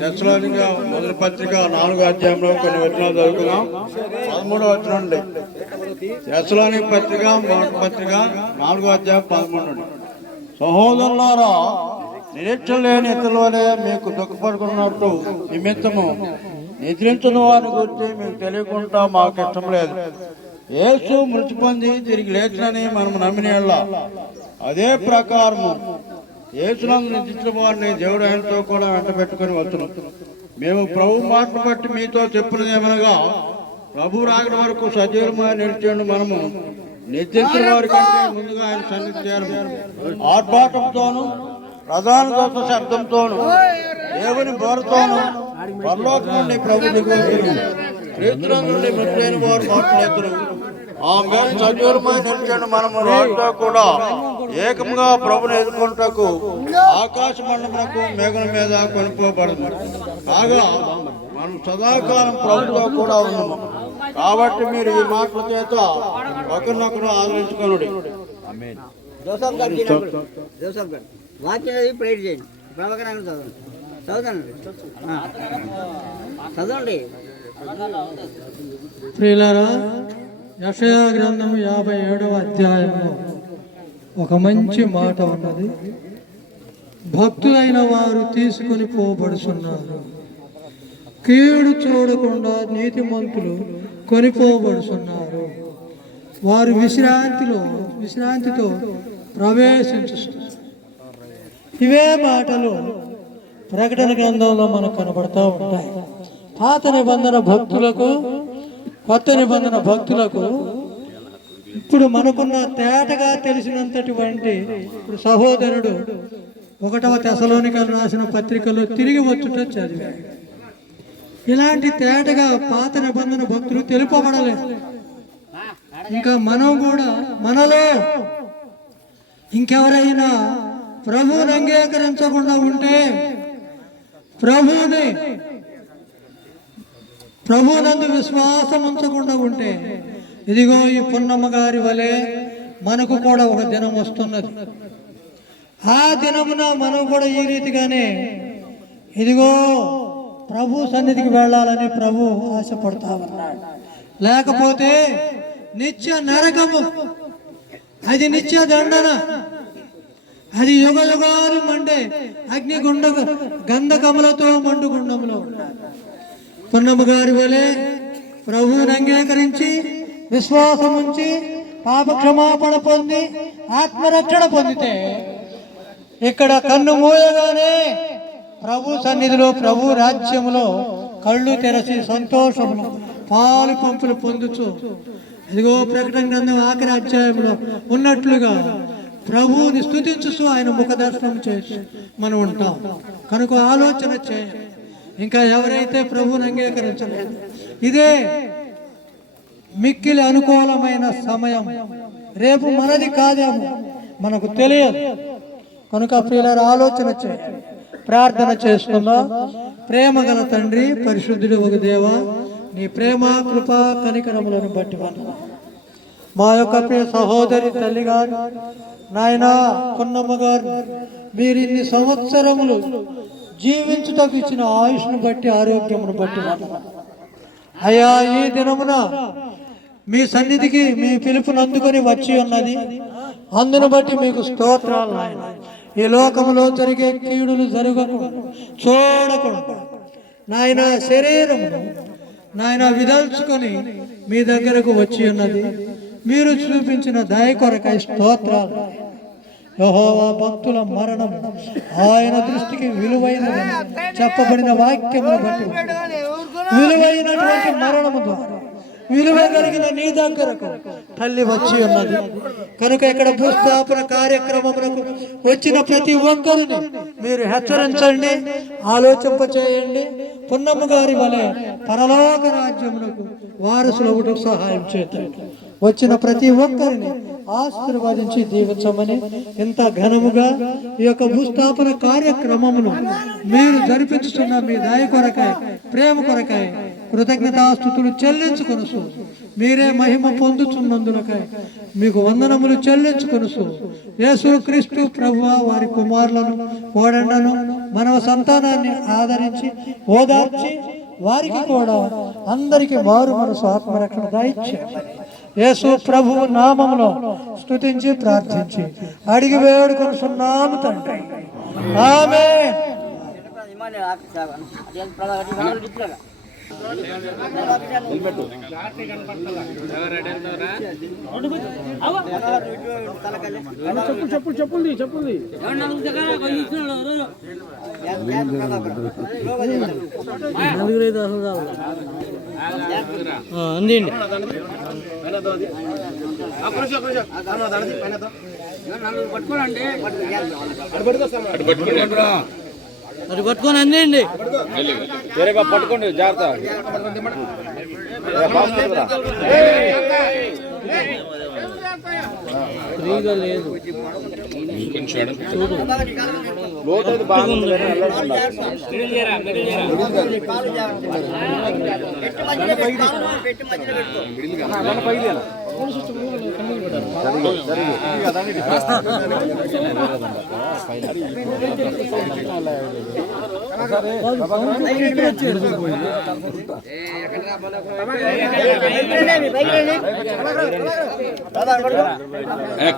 తెస్సలోనిక మొదటి పత్రిక 4వ అధ్యాయంలో కొన్ని వచనాలు చదువుకున్నాం. 13వ వచనం నుండి తెస్సలోనిక పత్రిక 4వ అధ్యాయం 13 నుండి. సహోదరులారా, నిరీక్షణ లేని ఇతరుల వలె మీకు దుఃఖపడుకున్నట్టు నిమిత్తము నిద్రించిన వారిని గురించి మీకు తెలియకుండా మాకు ఇష్టం లేదు. యేసు మృతి పొంది తిరిగి లేచినని మనం నమ్మిన అదే ప్రకారము యేసునందు నిద్రించిన వారిని దేవుడు ఆయనతో కూడా వెంట పెట్టుకుని వచ్చును. మేము ప్రభు మాటను బట్టి మీతో చెప్పినదేమనగా, ప్రభు రాకడ వరకు సజీవమై నిలిచేండు మనము నిద్రించిన వారి కంటే ముందుగా ఆయన సన్నిధి చేరము. ఆర్భాటంతోను ప్రధాన దూత శబ్దంతోను దేవుని బోరతోను పరలోకం నుండి ప్రభు దిగువచ్చును. క్రీస్తుల నుండి మృతులైన వారు మాట్లాడుతురు. ఆ మేలు సజీవమై నిలిచేండు మనము రాజుతో కూడా ఏకంగా ప్రభుని ఎదుర్కొంటకు ఆకాశ మండలమునకు మేఘల మీద కొనుక్కోబడదు. కాగా మనం సదాకాలం ప్రభుతో కూడా ఉన్నాము. కాబట్టి మీరు ఈ మాటల చేత ఒకరినొకరు ఆదరించుకొనుడి. ప్రియులారా, యెషయా గ్రంథం 57వ అధ్యాయంలో ఒక మంచి మాట ఉన్నది. భక్తులైన వారు తీసుకొని పోబడుతున్నారు, కీడు చూడకుండా నీతిమంతులు కొనిపోబడుతున్నారు. వారు విశ్రాంతితో ప్రవేశించుతున్నారు. ఇవే మాటలు ప్రకటన గ్రంథంలో మనకు కనబడతా ఉంటాయి. పాత నిబంధన భక్తులకు, కొత్త నిబంధన భక్తులకు ఇప్పుడు మనకున్న తేటగా తెలిసినంతటువంటి సహోదరుడు 1వ తెస్సలోనికలు రాసిన పత్రికలో తిరిగి వచ్చుట చదివాడు. ఇలాంటి తేటగా పాత నిబంధన భక్తులు తెలుపబడలేదు. ఇంకా మనం కూడా మనలో ఇంకెవరైనా ప్రభువుని అంగీకరించకుండా ఉంటే, ప్రభువునందు విశ్వాసం ఉంచకుండా ఉంటే, ఇదిగో ఈ పున్నమ్మ గారి వలె మనకు కూడా ఒక దినం వస్తున్నది. ఆ దినమున మనం కూడా ఈ రీతిగానే ఇదిగో ప్రభు సన్నిధికి వెళ్ళాలని ప్రభు ఆశపడతా ఉన్నాడు. లేకపోతే నిత్య నరకము, అది నిత్య దండన, అది యుగ యుగాలు మండే అగ్నిగుండ గంధకములతో మండుగుండంలో పున్నమ్మ గారి వలె ప్రభువుని అంగీకరించి విశ్వాసం ఉంచి పాప క్షమాపణ పొంది ఆత్మరక్షణ పొందితే, ఇక్కడ కన్ను మూయగానే ప్రభు సన్నిధిలో, ప్రభు రాజ్యములో కళ్ళు తెరచి సంతోషములు పాలు పంపులు పొందుచు ఇదిగో ప్రకటన గ్రంథం ఆఖరి అధ్యాయంలో ఉన్నట్లుగా ప్రభువుని స్తుతించుతూ ఆయన ముఖ దర్శనం చేసి మనం ఉంటాం. కనుక ఆలోచన చేయండి. ఇంకా ఎవరైతే ప్రభువుని అంగీకరించలేదు, ఇదే మిక్కిలి అనుకూలమైన సమయం. రేపు మనది కాదేమో, మనకు తెలియదు. కనుక ప్రియులారా, ఆలోచన చేయండి, ప్రార్థన చేసుకుందాం. ప్రేమ గల తండ్రి, పరిశుద్ధుడు ఒక దేవా, నీ ప్రేమ కృప కనికరములను బట్టి మా యొక్క ప్రియ సహోదరి తల్లి గారు, నాయన పున్నమ్మ గారు, మీరు ఇన్ని సంవత్సరములు జీవించుటకు ఇచ్చిన ఆయుష్ను బట్టి, ఆరోగ్యమును బట్టి అయ్యా, ఈ దినమున మీ సన్నిధికి మీ పిలుపును అందుకొని వచ్చి ఉన్నది. అందును బట్టి మీకు స్తోత్రాలు నాయన. ఈ లోకములో జరిగే కీడులు జరగకుండా చూడకుండా నాయన శరీరమును నాయన విదల్చుకొని మీ దగ్గరకు వచ్చి ఉన్నది. మీరు చూపించిన దయ కొరకై స్తోత్రాలు. యెహోవా భక్తుల మరణం ఆయన దృష్టికి విలువైనదని చెప్పబడిన వాక్యమును బట్టి, విలువైనటువంటి మరణము ద్వారా విలువ కలిగిన నీ దగ్గరకు తల్లి వచ్చి ఉన్నది. కనుక ఇక్కడ భూస్థాపన కార్యక్రమములకు వచ్చిన ప్రతి ఒక్కరిని మీరు హెచ్చరించండి, ఆలోచింపచేయండి. పున్నమ్మ గారి వలె పరలోక రాజ్యమునకు వారసులవుటకు సహాయం చేయండి. వచ్చిన ప్రతి ఒక్కరిని ఆశీర్వదించి దీవించమని, ఇంత ఘనముగా ఈ యొక్క భూస్థాపన కార్యక్రమమును మీరు జరిపించుతున్న మీ దయ కొరకాయ, ప్రేమ కొరకాయ కృతజ్ఞతాస్తుతులు చెల్లించుకొను మీరే మహిమ పొందుతున్నందులకై మీకు వందనములు చెల్లించుకొనుసు యేసు క్రీస్తు ప్రభువా వారి కుమారులను ఓడండను మనవ సంతానాన్ని ఆదరించి ఓదార్చి వారికి కూడా అందరికి మారు మనసు ఆత్మరక్షణ దయచేయండి. యేసు ప్రభువు నామములో స్తుతించి ప్రార్థించి అడిగి వేడుకొనుచున్నాము తండ్రి. ఆమేన్. అందండి అది పట్టుకొని అందేయండి. వేరేగా పట్టుకోండి జాగ్రత్త. ఫ్రీగా లేదు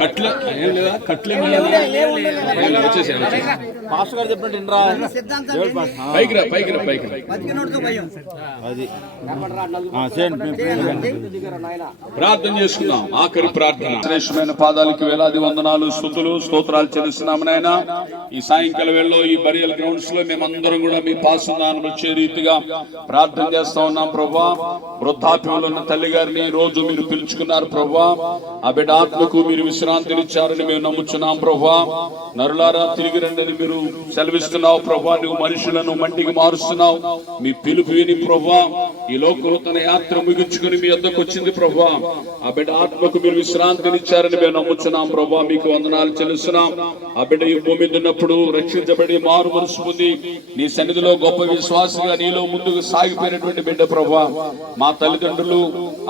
కట్ల ఏం లేదా కట్లే మాస్టర్ గారు చెప్పినట్టు పైకి రా పైకి రా పైకి రా. అది ప్రార్థన చేసుకుందాం. ఆఖరి ప్రార్థన. శ్రేష్టమైన పాదాలకి వేలాది వందనాలు స్తుతులు స్తోత్రాలు చెల్లిస్తున్నాము నాయన. ఈ సాయంకాల వేళలో ఈ బరియల్ గ్రౌండ్స్ లో మేమందరం కూడా మీ పాసునాన్ని వచ్చే రీతిగా ప్రార్థన చేస్తా ఉన్నాం ప్రభా. వృద్ధాప్యంలో ఉన్న తల్లి గారిని రోజు మీరు పిలుచుకున్నారు ప్రభా. ఆ బిడ్డ ఆత్మకు మీరు విశ్రాంతినిచ్చారని మేము నమ్ముచున్నాం ప్రభా. నరులారా తిరిగి రండి మీరు సెలవిస్తున్నావు ప్రభా. నువ్వు మనుషులను మంటికి మారుస్తున్నావు. మీ పిలుపు విని ప్రభా ఈ లోకంలో తన యాత్ర ముగించుకుని మీ వద్దకు వచ్చింది ప్రభా. ఆ బిడ్డ ఆత్మకు మీరు విశ్రాంతినిచ్చారని మేము నమ్ముచున్నాం ప్రభా. మీకు వందనాలు చెల్లిస్తున్నాం. ఆ బిడ్డ ఈ భూమి మీద ఉన్నప్పుడు రక్షించబడి మారు మనసు పొంది నీ సన్నిధిలో గొప్ప విశ్వాసంగా నీలో ముందుకు సాగిపోయినటువంటి బిడ్డ ప్రభా. మా తల్లిదండ్రులు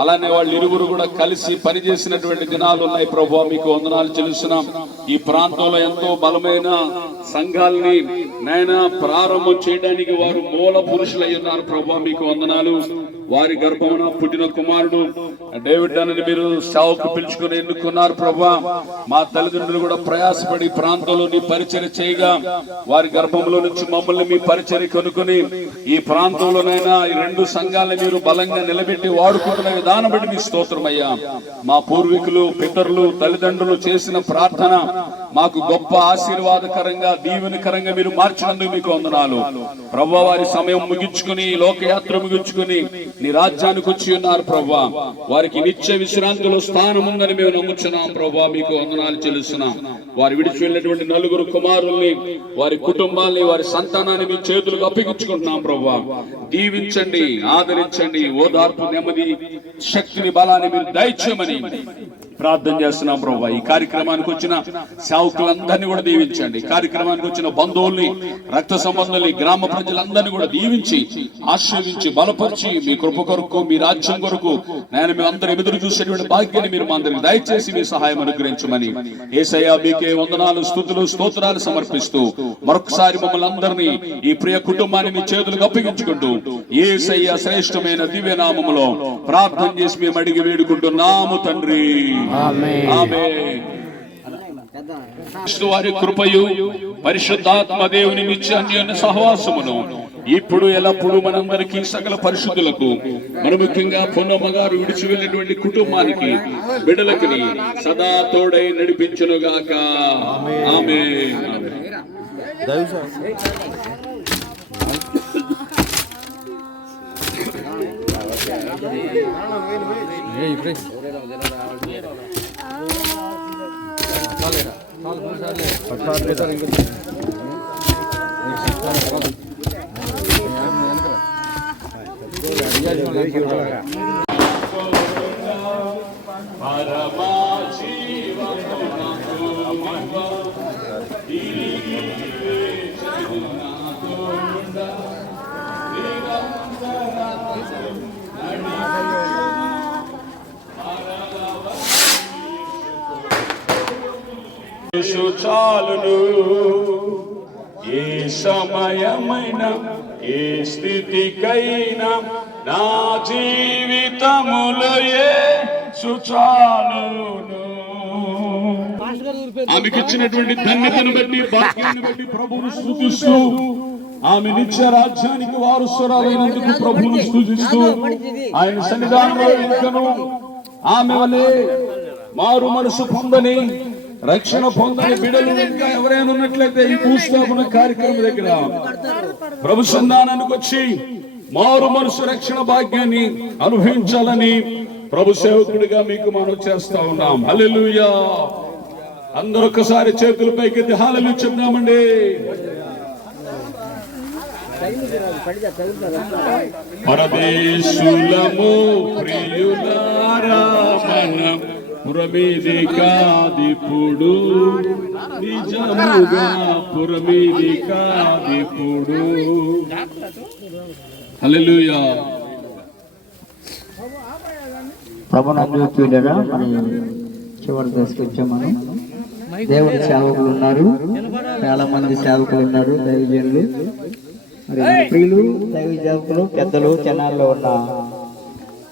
అలానే వాళ్ళు ఇరువురు కూడా కలిసి పనిచేసినటువంటి దినాలు ఉన్నాయి ప్రభా. మీకు వందనాలు చెల్లిస్తున్నాం. ఈ ప్రాంతంలో ఎంతో బలమైన సంఘాలని నాయన ప్రారంభం చేయడానికి వారు మూల పురుషులై ఉన్నారు ప్రభా. మీకు వందనాలు. వారి గర్భమున పుట్టిన కుమారుడు డేవిడ్ అని మీరు సేవకు పిలుచుకుని ఎన్నుకున్నారు ప్రభా. మా తల్లిదండ్రులు కూడా ప్రయాసపడి ప్రాంతంలో నీ పరిచర్య చేయగా వారి గర్భంలో నుంచి మమ్మల్ని మీ పరిచర్య కొనుక్కుని ఈ ప్రాంతంలోనైనా ఈ రెండు సంఘాలను మీరు బలంగా నిలబెట్టి వాడుకుంటున్న విధానం బట్టి మీ స్తోత్రమయ్యా. మా పూర్వీకులు పితరులు తల్లిదండ్రులు చేసిన ప్రార్థన మాకు గొప్ప ఆశీర్వాదకరంగా దీవెనకరంగా మీరు మార్చినందుకు మీకు వందనాలు ప్రభా. వారి సమయం ముగించుకుని లోకయాత్ర ముగించుకుని నీ రాజ్యానికి వచ్చి ఉన్నారు ప్రభా. వారికి నిత్య విశ్రాంతిలో స్థానం ఉందని మేము నమ్ముచున్నాం ప్రభా. మీకు వందనాలు చెల్లిస్తున్నాం. వారు విడిచి వెళ్ళినటువంటి నలుగురు కుమారుల్ని వారి కుటుంబాల్ని వారి సంతానాన్ని మీ చేతులకు అప్పగించుకుంటున్నాం ప్రభా. దీవించండి, ఆదరించండి, ఓదార్పు నెమ్మది శక్తిని బలాన్ని మీరు దయచేయమని ప్రార్థన చేస్తున్నాం ప్రభా. ఈ కార్యక్రమానికి వచ్చిన సేవకులందరినీ కూడా దీవించండి. కార్యక్రమానికి వచ్చిన బంధువుల్ని రక్త సంబంధుల్ని గ్రామ ప్రజలందరినీ కూడా దీవించి ఆశీర్వించి బలపరిచి మీ కృప కొరకు మీ రాజ్యం కొరకు నేను మీ అందరూ ఎదురు చూసేటువంటి భాగ్యాన్ని మీరు మా అందరికి దయచేసి మీ సహాయం అనుగ్రహించమని యేసయ్యా మీకే వందనాలు స్తుతులు స్తోత్రాలు సమర్పిస్తూ మరొకసారి మమ్మల్ని అందరినీ ఈ ప్రియ కుటుంబాన్ని మీ చేతులకు అప్పగించుకుంటూ యేసయ్యా శ్రేష్టమైన దివ్య నామములో ప్రార్థన చేసి మేము అడిగి వేడుకుంటున్నాము తండ్రి. ఆమేన్. వారి కృపయు పరిశుద్ధాత్మ దేవుని నిత్య అన్యోన్య సహవాసమును ఇప్పుడు ఎల్లప్పుడు మనందరికీ సకల పరిశుద్ధులకు మన ముఖ్యంగా పొన్నమ్మ గారు విడిచి వెళ్ళినటువంటి కుటుంబానికి బిడ్డలకి సదా తోడై నడిపించునుగాక. ఆమేన్. యేసు చాలును ఏ సమయమైన ఏ స్థితికైనా నా జీవితములో యేసు చాలును. ఆమెకి ఇచ్చినటువంటి ధన్యతను బట్టి భాగ్యాన్ని బట్టి ప్రభువును స్తుతిస్తూ ఆమె నిత్య రాజ్యానికి వారసురాలైనందుకు ప్రభువును స్తుతిస్తూ ఆయన సన్నిధానంలో ఇంకను ఆమె వలె మారు మనసు పొందని రక్షణ పొందని బిడ్డలు ఇంకా ఎవరైనా ఉన్నట్లయితే ఈ భూస్థాపన కార్యక్రమం దగ్గర ప్రభు సంధానానికి వచ్చి మారు మనసు రక్షణ భాగ్యాన్ని అనుభవించాలని ప్రభు సేవకుడిగా మీకు మనం చేస్తా ఉన్నాం. హల్లెలూయా. అందరూ ఒక్కసారి చేతులు పైకెత్తి హల్లెలూయా చెప్దామండి. పరదేశులము ప్రియులారా మనం పురమీది కాదిప్పుడు నిజముగా పురమీది కాదిప్పుడు. హల్లెలూయా. ప్రభునందు ప్రియులారా, మరి చివరి దశకు వచ్చాం. మనం దేవుని సేవకులు ఉన్నారు, చాలా మంది సేవకులు ఉన్నారు, దైవజనులు, మరి ప్రియులు, దైవ సేవకులు, పెద్దలు, జనాల్లో ఉన్న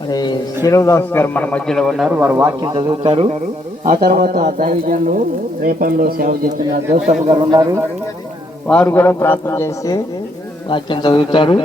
మరి శ్రీరామదాస్ గారు మన మధ్యలో ఉన్నారు. వారు వాక్యం చదువుతారు. ఆ తర్వాత దైవజనులు రేపల్లో సేవ చేస్తున్న జోసఫ్ గారు ఉన్నారు. వారు కూడా ప్రార్థన చేసి వాక్యం చదువుతారు.